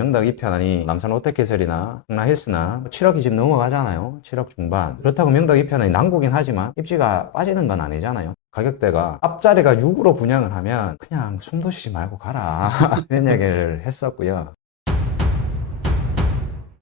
명덕 2편이 남산 롯데캐슬이나 흥나힐스나 7억이 지금 넘어가잖아요. 7억 중반. 그렇다고 명덕 2편이 난국이긴 하지만 입지가 빠지는 건 아니잖아요. 가격대가 앞자리가 6으로 분양을 하면 그냥 숨도 쉬지 말고 가라 이런 얘기를 했었고요.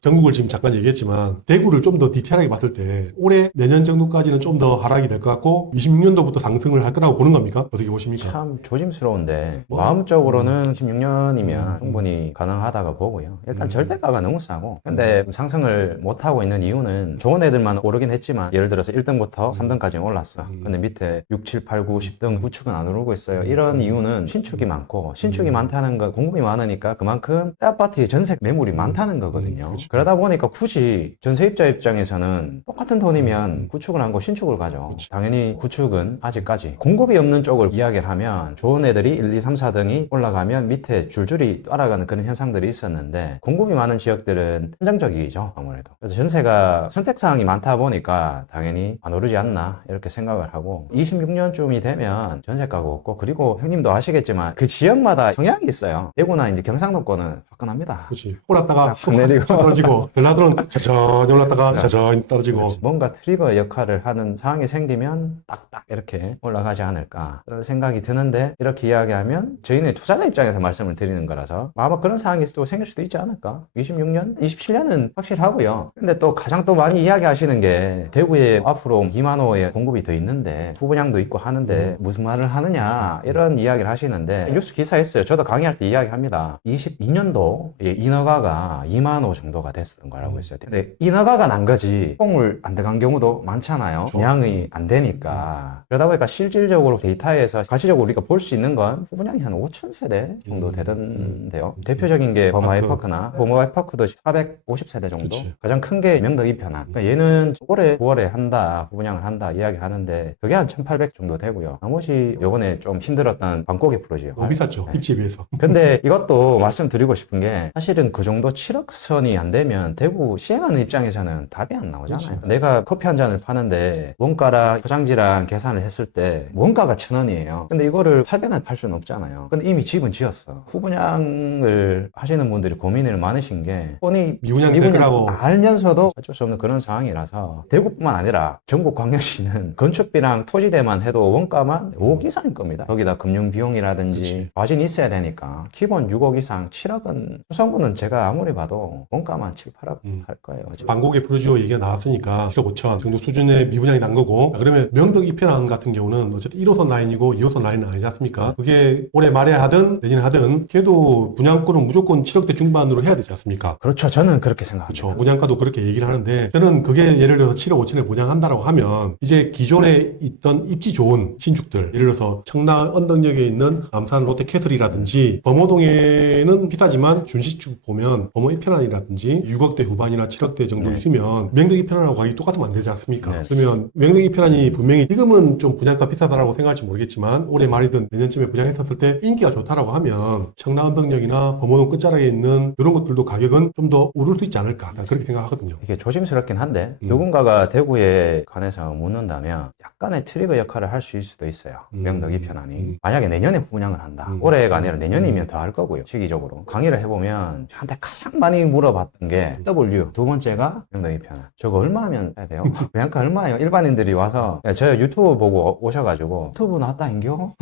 전국을 지금 잠깐 얘기했지만 대구를 좀 더 디테일하게 봤을 때 올해 내년 정도까지는 좀 더 하락이 될 것 같고 26년도부터 상승을 할 거라고 보는 겁니까? 어떻게 보십니까? 참 조심스러운데 뭐? 마음적으로는 16년이면 충분히 가능하다고 보고요. 일단 절대가가 너무 싸고 근데 상승을 못하고 있는 이유는 좋은 애들만 오르긴 했지만 예를 들어서 1등부터 3등까지 올랐어. 근데 밑에 6, 7, 8, 9, 10등 구축은 안 오르고 있어요. 이런 이유는 신축이 많고 신축이 많다는 거 공급이 많으니까 그만큼 아파트의 전세 매물이 많다는 거거든요. 그렇죠. 그러다 보니까 굳이 전세입자 입장에서는 똑같은 돈이면 구축을 안 고 신축을 가죠. 당연히 구축은 아직까지 공급이 없는 쪽을 이야기를 하면 좋은 애들이 1, 2, 3, 4등이 올라가면 밑에 줄줄이 따라가는 그런 현상들이 있었는데 공급이 많은 지역들은 한정적이죠 아무래도. 그래서 전세가 선택사항이 많다 보니까 당연히 안 오르지 않나 이렇게 생각을 하고 26년쯤이 되면 전세가가 없고 그리고 형님도 아시겠지만 그 지역마다 성향이 있어요. 대구나 이제 경상도권은 화끈합니다. 그렇지. 올랐다가 확 내리고. 떨어지고 전라도는 천천히 올랐다가 천천히 떨어지고 뭔가 트리거 역할을 하는 상황이 생기면 딱딱 이렇게 올라가지 않을까 그런 생각이 드는데 이렇게 이야기하면 저희는 투자자 입장에서 말씀을 드리는 거라서 아마 그런 상황이 또 생길 수도 있지 않을까. 26년? 27년은 확실하고요. 근데 또 가장 또 많이 이야기하시는 게 대구에 앞으로 2만 호의 공급이 더 있는데 후분양도 있고 하는데 무슨 말을 하느냐 이런 이야기를 하시는데 뉴스 기사했어요. 저도 강의할 때 이야기합니다. 22년도 인허가가 2만 호 정도가 됐었던 거라고 했어요. 근데 인허가가 난 거지 뽕을 안 들어간 경우도 많잖아요. 분양이 안 되니까. 그러다 보니까 실질적으로 데이터에서 가시적으로 우리가 볼 수 있는 건 후분양이 한 5천 세대 정도 되던데요. 대표적인 게 범아이파크나 범아이파크도 450세대 정도. 그치. 가장 큰 게 명덕 2편안. 그러니까 얘는 올해 9월에 한다, 후분양을 한다 이야기하는데 그게 한 1,800 정도 되고요. 나머지 요번에 좀 힘들었던 방콕의 프로지요. 너무 비쌌죠. 입지에 비해서. 근데 이것도 말씀드리고 싶은 게 사실은 그 정도 7억 선이 안 되면 대구 시행하는 입장에서는 답이 안 나오잖아요. 내가 커피 한 잔을 파는데 원가랑 포장지랑 계산을 했을 때 원가가 1,000원이에요. 근데 이거를 800원 팔 수는 없잖아요. 근데 이미 집은 지었어. 후분양을 하시는 분들이 고민을 많으신 게 뻔히 미분양 될 거라고. 알면서도 어쩔 수 없는 그런 상황이라서 대구뿐만 아니라 전국 광역시는 건축비랑 토지대만 해도 원가만 5억 이상일 겁니다. 거기다 금융 비용이라든지 그치. 마진이 있어야 되니까 기본 6억 이상 7억은 수성구는 제가 아무리 봐도 원가만 7, 8억 할 거예요. 방콕의 프로지오 얘기가 나왔으니까 1억 5천 정도 수준의 미분양이 난 거고 그러면 명덕 2편안 같은 경우는 어쨌든 1호선 라인이고 2호선 라인은 아니지 않습니까? 그게 올해 말에 하든 내년에 하든 걔도 분양권은 무조건 7억대 중반으로 해야 되지 않습니까? 그렇죠. 저는 그렇게 생각합니다. 그렇죠. 분양가도 그렇게 얘기를 하는데 저는 그게 예를 들어서 7억 5천에 분양한다라고 하면 이제 기존에 있던 입지 좋은 신축들 예를 들어서 청라 언덕역에 있는 남산 롯데캐슬이라든지 범어동에는 비싸지만 준시축 보면 범어 2편안이라든지 6억대 후반이나 7억대 정도 있으면 명덕 2편안하고 가격이 똑같으면 안 되지 않습니까? 네. 그러면 명덕 2편안이 분명히 지금은 좀 분양가 비싸다라고 생각할지 모르겠지만 올해 말이든 내년쯤에 분양했었을 때 인기가 좋다라고 하면 청라 언덕역이나 범어동 끝자락에 있는 이런 것들도 가격은 좀 더 오를 수 있지 않을까 난 그렇게 생각하거든요. 이게 조심스럽긴 한데 누군가가 대구에 관해서 묻는다면 약간의 트리거 역할을 할 수일 수도 있어요. 명덕 2편안이 만약에 내년에 후분양을 한다. 올해가 아니라 내년이면 더 할 거고요. 시기적으로 강의를 해보면 저한테 가장 많이 물어봤던 게 W 두 번째가 명덕 2편안. 저거 얼마 하면 해야 돼요? 분양가 얼마예요? 일반인들이 와서 야, 저 유튜브 보고 오셔가지고 유튜브 나왔다인겨?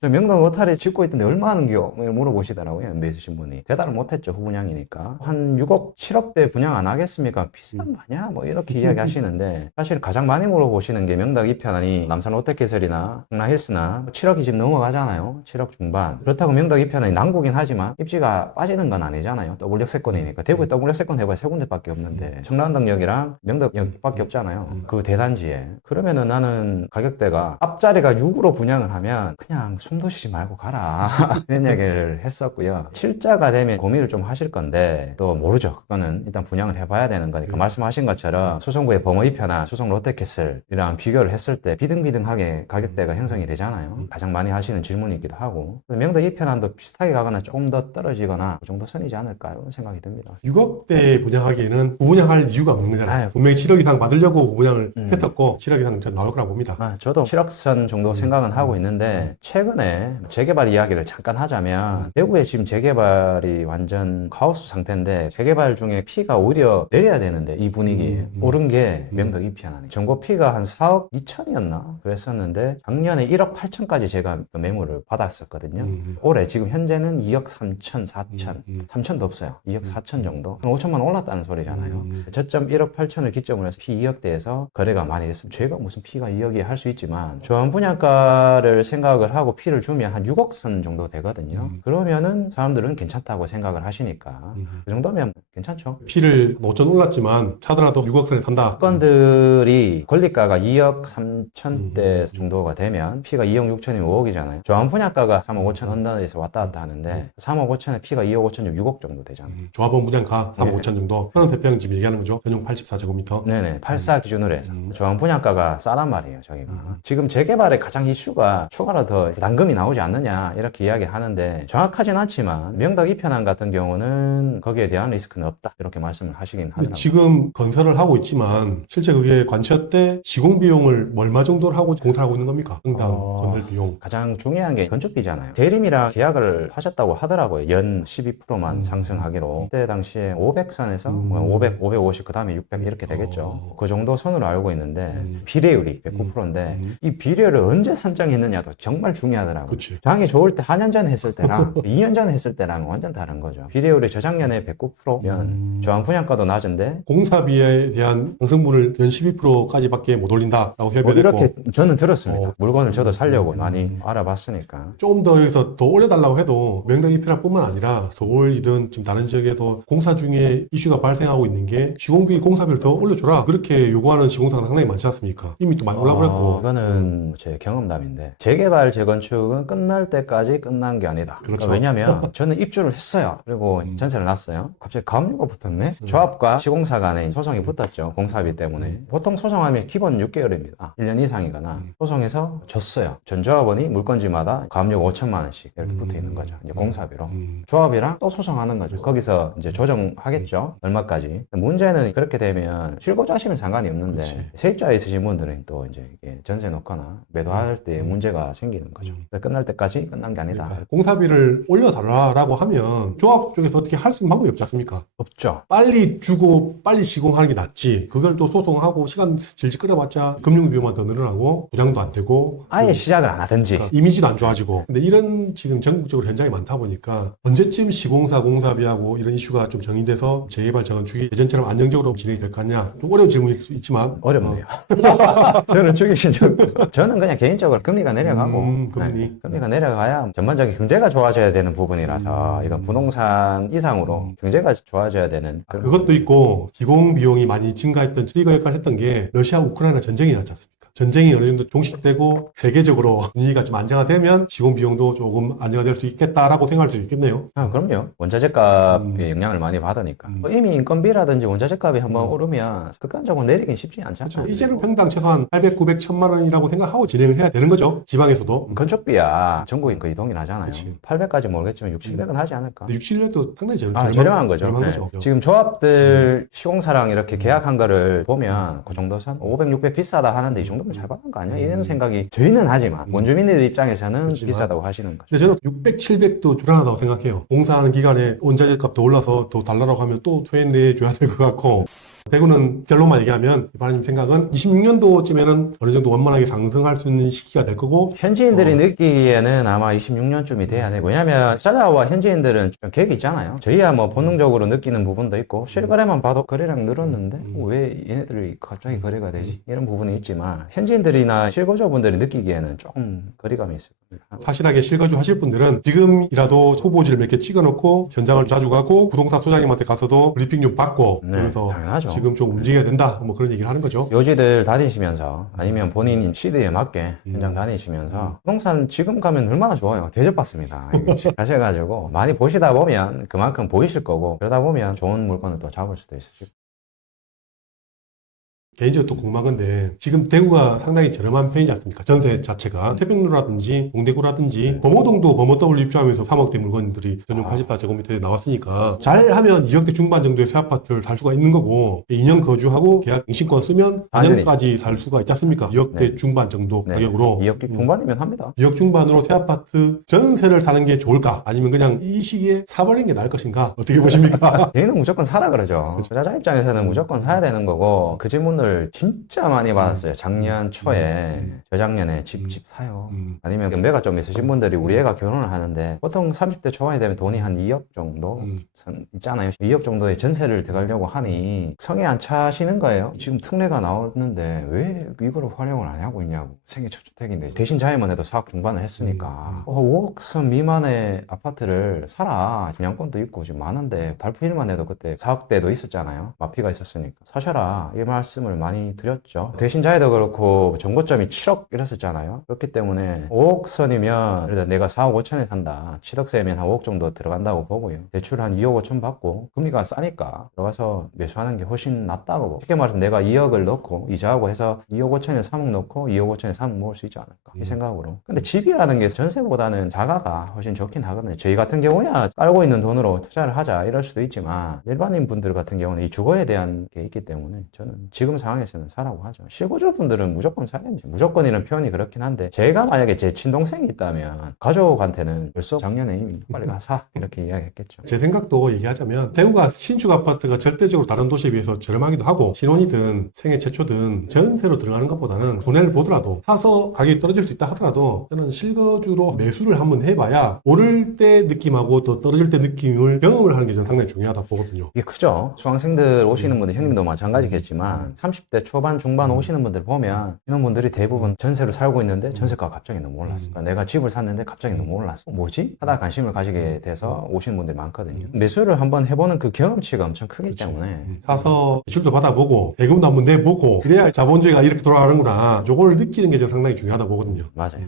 저 명동 로타리 짓고 있던데 얼마 하는겨? 물어보시더라고요. 연배 있으신 분이. 대답을 못했죠. 후분양이니까. 한 6억, 7억대 분양 안 하겠습니까? 비싼 거 아니야? 뭐 이렇게 이야기 하시는데 사실 가장 많이 물어보시는 게 명덕 2편안이 남산 롯데캐슬이나 흥나힐스나 7억이 지금 넘어가잖아요. 7억 중반. 그렇다고 명덕 2편안이 난국이긴 하지만 입지가 빠지는 건 아니잖아요. 더블 역세권이니까. 대구에 더블 역세권 해봐야 세 군데밖에 없는데 청라언덕역이랑 명덕역밖에 없잖아요. 그 대단지에. 그러면은 나는 가격대가 앞자리가 6으로 분양을 하면 그냥 숨도 쉬지 말고 가라 이런 얘기를 했었고요. 7자가 되면 고민을 좀 하실 건데 또 모르죠. 그거는 일단 분양을 해봐야 되는 거니까 말씀하신 것처럼 수성구의 범어 2편안, 수성 롯데캐슬이랑 비교를 했을 때 비등비등하게 가격대가 형성이 되잖아요. 가장 많이 하시는 질문이기도 하고 명덕 2편안도 비슷하게 가거나 조금 더 떨어지거나 그 정도 선이지 않을까요? 생각이 듭니다. 6억 6억대 분양하기에는 부분양할 이유가 없는 거잖아요. 아유. 분명히 7억 이상 받으려고 부분양을 음. 했었고 7억 이상 전 나올 거라고 봅니다. 저도 7억 선 정도 생각은 하고 있는데 최근에 재개발 이야기를 잠깐 하자면 대구에 지금 재개발이 완전 카오스 상태인데 재개발 중에 피가 오히려 내려야 되는데 이 분위기에 오른 게 명덕 이편하네. 전고 피가 한 4억 2천이었나 그랬었는데 작년에 1억 8천까지 제가 그 매물을 받았었거든요. 올해 지금 현재는 2억 3천, 4천, 3천도 없어요. 2억 4천 정도. 5천만 원 올랐다는 소리잖아요. 저점 1억 8천을 기점으로 해서 피 2억대에서 거래가 많이 됐습니다. 제가 무슨 피가 2억이 할 수 있지만 조합 분양가를 생각을 하고 피를 주면 한 6억 선 정도 되거든요. 그러면은 사람들은 괜찮다고 생각을 하시니까 그 정도면 괜찮죠. 피를 5천 올랐지만 사더라도 6억 선에 산다. 건들이 권리가가 2억 3천대 정도가 되면 피가 2억 6천이면 5억이잖아요. 조합 분양가가 3억 5천 언더에서 왔다 갔다 하는데 3억 5천에 피가 2억 5천이면 6억 정도 되잖아요. 조합원 분양가 3억 네. 5천 정도. 현원 대표님 지금 얘기하는 거죠. 전용 84제곱미터. 네네 84 기준으로 해서 조합 분양가가 싸단 말이에요 저희가. 지금 재개발의 가장 이슈가 추가로 더 부담금이 나오지 않느냐 이렇게 이야기하는데 정확하진 않지만 명덕 이편항 같은 경우는 거기에 대한 리스크는 없다 이렇게 말씀을 하시긴 근데 하더라고요. 지금 건설을 하고 있지만 실제 그게 관처 때 시공 비용을 얼마 정도를 하고 공사를 하고 있는 겁니까? 응당 건설 비용. 가장 중요한 게 건축비잖아요. 대림이랑 계약을 하셨다고 하더라고요. 연 12%만 상승하기로. 그때 당시에 500선에서 500, 550, 그 다음에 600 이렇게 되겠죠. 그 정도 선으로 알고 있는데 비례율이 109%인데 이 비례율을 언제 산정했느냐도 정말 중요하더라고요. 그치. 장이 좋을 때 4년 전에 했을 때랑 2년 전에 했을 때랑 완전 다른 거죠. 비례율이 저작년에 109%면 저항 분양가도 낮은데 공사비에 대한 상승분을 연 12%까지밖에 못 올린다라고 뭐 협의됐고 이렇게 저는 들었습니다. 물건을 저도 살려고 음. 많이 알아봤으니까. 조금 더 여기서 더 올려달라고 해도 명당 이편항뿐만 아니라 서울이든 지금 다른 지역에도 공사 중에 이슈가 발생하고 있는 게 시공비 공사비를 더 올려줘라 그렇게 요구하는 시공사가 상당히 많지 않습니까? 이미 또 많이 올라버렸고 이거는 제 경험담인데 재개발 재건축은 끝날 때까지 끝난 게 아니다. 그렇죠. 왜냐면 저는 입주를 했어요. 그리고 전세를 놨어요. 갑자기 가압류가 붙었네. 조합과 시공사 간에 소송이 붙었죠. 공사비 때문에. 보통 소송하면 기본 6개월입니다. 1년 이상이거나 소송해서 졌어요. 전 조합원이 물건지마다 가압류가 5천만 원씩 이렇게 붙어 있는 거죠. 이제 공사비로. 조합이랑 또 소송하는 거죠. 거기서 이제 조정하겠죠. 얼마까지. 문제는 그렇게 되면 실거주 하시면 상관이 없는데 그치. 세입자에 있으신 분들은 또 이제 이게 전세 놓거나 매도할 때 문제가 생기는 거죠. 끝날 때까지 끝난 게 아니다. 그러니까 공사비를 올려달라고 하면 조합 쪽에서 어떻게 할 수 있는 방법이 없지 않습니까? 없죠. 빨리 주고 빨리 시공하는 게 낫지. 그걸 또 소송하고 시간 질질 끌어봤자 금융 비용만 더 늘어나고 분양도 안 되고 아예 시작을 안 하든지. 그러니까 이미지도 안 좋아지고. 근데 이런 지금 전국적으로 현장이 많다 보니까 언제쯤 시공사 공사비하고 이런 이슈가 좀 정의돼서 재개발 재건축이 예전처럼 안정적으로 진행이 될 거냐. 좀 어려운 질문일 수 있지만 어렵네요. 저는 죽이신 적. 저는 그냥 개인적으로 금리가 내려가고 금리. 네, 금리가 내려가야 전반적인 경제가 좋아져야 되는 부분이라서 이건 부동산 이상으로 경제가 좋아져야 되는 그런 그것도 있고 시공 비용이 많이 증가했던 트리거 역할을 했던 게 러시아 우크라이나 전쟁이 났지 않습니까? 전쟁이 어느 정도 종식되고 세계적으로 분위기가 좀 안정화되면 시공 비용도 조금 안정화될 수 있겠다라고 생각할 수 있겠네요. 그럼요. 원자재 값에 영향을 많이 받으니까. 이미 인건비라든지 원자재 값이 한번 오르면 극단적으로 내리긴 쉽지 않잖아요. 그렇죠. 이제는 평당 최소한 800, 900, 1000만 원이라고 생각하고 진행을 해야 되는 거죠. 지방에서도. 건축비야 전국이 거의 동일하잖아요. 그치. 800까지 모르겠지만 6, 700은 하지 않을까? 6, 7년도 상당히 저렴한 거죠. 저렴한 네. 거죠. 지금 조합들 시공사랑 이렇게 계약한 거를 보면 그 정도 선 500, 600 비싸다 하는데 이 정도면 잘 받는 거 아니야? 이런 생각이 저희는 하지만 원주민들 입장에서는 그렇지만. 비싸다고 하시는 거죠. 근데 저는 600, 700도 불안하다고 생각해요. 공사하는 기간에 원자재 값 더 올라서 더 달라고 하면 또 토해내 줘야 될 것 같고. 대구는 결론만 얘기하면 이바라님 생각은 26년도쯤에는 어느 정도 원만하게 상승할 수 있는 시기가 될 거고 현지인들이 느끼기에는 아마 26년쯤이 돼야 되고, 왜냐면 투자자와 현지인들은 좀 갭이 있잖아요. 저희야 뭐 본능적으로 느끼는 부분도 있고 실거래만 봐도 거래량 늘었는데 왜 얘네들이 갑자기 거래가 되지? 이런 부분이 있지만 현지인들이나 실거주분들이 느끼기에는 조금 거리감이 있을 겁니다. 확실하게 실거주 하실 분들은 지금이라도 후보지를 몇 개 찍어놓고 전장을 자주 가고 부동산 소장님한테 가서도 브리핑 좀 받고 네, 그러면서 당연하죠. 지금 좀 움직여야 된다 뭐 그런 얘기를 하는 거죠. 요지들 다니시면서 아니면 본인 시드에 맞게 현장 다니시면서 부동산 지금 가면 얼마나 좋아요. 대접받습니다. 가셔가지고 많이 보시다 보면 그만큼 보이실 거고, 그러다 보면 좋은 물건을 또 잡을 수도 있으시고. 개인적으로 또 궁금한 건데 지금 대구가 상당히 저렴한 편이지 않습니까? 전세 자체가 태평로라든지 동대구라든지 범어동도 범어더블 입주하면서 3억대 물건들이 전용 84제곱미터에 나왔으니까 잘하면 2억대 중반 정도의 새 아파트를 살 수가 있는 거고 2년 거주하고 계약 인신권 쓰면 4년까지 살 수가 있지 않습니까? 2억대 중반 정도 네. 가격으로 2억 중반이면 합니다. 2억 중반으로 새 아파트 전세를 사는 게 좋을까? 아니면 그냥 이 시기에 사버리는 게 나을 것인가? 어떻게 보십니까? 개인은 무조건 사라 그러죠. 투자자 입장에서는 무조건 사야 되는 거고 그 질문을 진짜 많이 받았어요. 작년 초에 저작년에 집 사요. 아니면 연배가 좀 있으신 분들이 우리 애가 결혼을 하는데 보통 30대 초반이 되면 돈이 한 2억 정도 있잖아요. 2억 정도의 전세를 들어가려고 하니 성에 안 차시는 거예요. 지금 특례가 나왔는데 왜 이거를 활용을 안 하고 있냐고. 생애 첫 주택인데 대신 자해만 해도 4억 중반을 했으니까 5억 선 미만의 아파트를 사라. 분양권도 있고 지금 많은데 달프일만 해도 그때 4억대도 있었잖아요. 마피가 있었으니까 사셔라 이 말씀을 많이 드렸죠. 대신 자해도 그렇고 정고점이 7억 이랬었잖아요. 그렇기 때문에 5억 선이면 내가 4억 5천에 산다. 7억 세면 한 5억 정도 들어간다고 보고요. 대출 한 2억 5천 받고 금리가 싸니까 들어가서 매수하는 게 훨씬 낫다고 보고 쉽게 말해서 내가 2억을 넣고 이자하고 해서 2억 5천에 3억 넣고 2억 5천에 3억 모을 수 있지 않을까 이 생각으로. 근데 집이라는 게 전세보다는 자가가 훨씬 좋긴 하거든요. 저희 같은 경우야 깔고 있는 돈으로 투자를 하자 이럴 수도 있지만 일반인 분들 같은 경우는 이 주거에 대한 게 있기 때문에 저는 지금 상황에서는 사라고 하죠. 실거주 분들은 무조건 사야 됩니다. 무조건이라는 표현이 그렇긴 한데 제가 만약에 제 친동생이 있다면 가족한테는 벌써 작년에 이미 빨리 가사 이렇게 이야기했겠죠. 제 생각도 얘기하자면 대구가 신축 아파트가 절대적으로 다른 도시에 비해서 저렴하기도 하고 신혼이든 생애 최초든 전세로 들어가는 것보다는 손해를 보더라도 사서 가격이 떨어질 수 있다 하더라도 저는 실거주로 매수를 한번 해봐야 오를 때 느낌하고 또 떨어질 때 느낌을 경험을 하는 게 저는 상당히 중요하다 보거든요. 이게 크죠. 수강생들 오시는 분들 형님도 마찬가지겠지만 30대 초반 중반 오시는 분들 보면 이런 분들이 대부분 전세로 살고 있는데 전세가가 갑자기 너무 올랐어. 그러니까 내가 집을 샀는데 갑자기 너무 올랐어. 뭐지? 하다 관심을 가지게 돼서 오시는 분들이 많거든요. 매수를 한번 해보는 그 경험치가 엄청 크기 때문에 사서 대출도 받아보고 세금도 한번 내보고 그래야 자본주의가 이렇게 돌아가는구나. 저걸 느끼는 게 저는 상당히 중요하다 보거든요. 맞아요.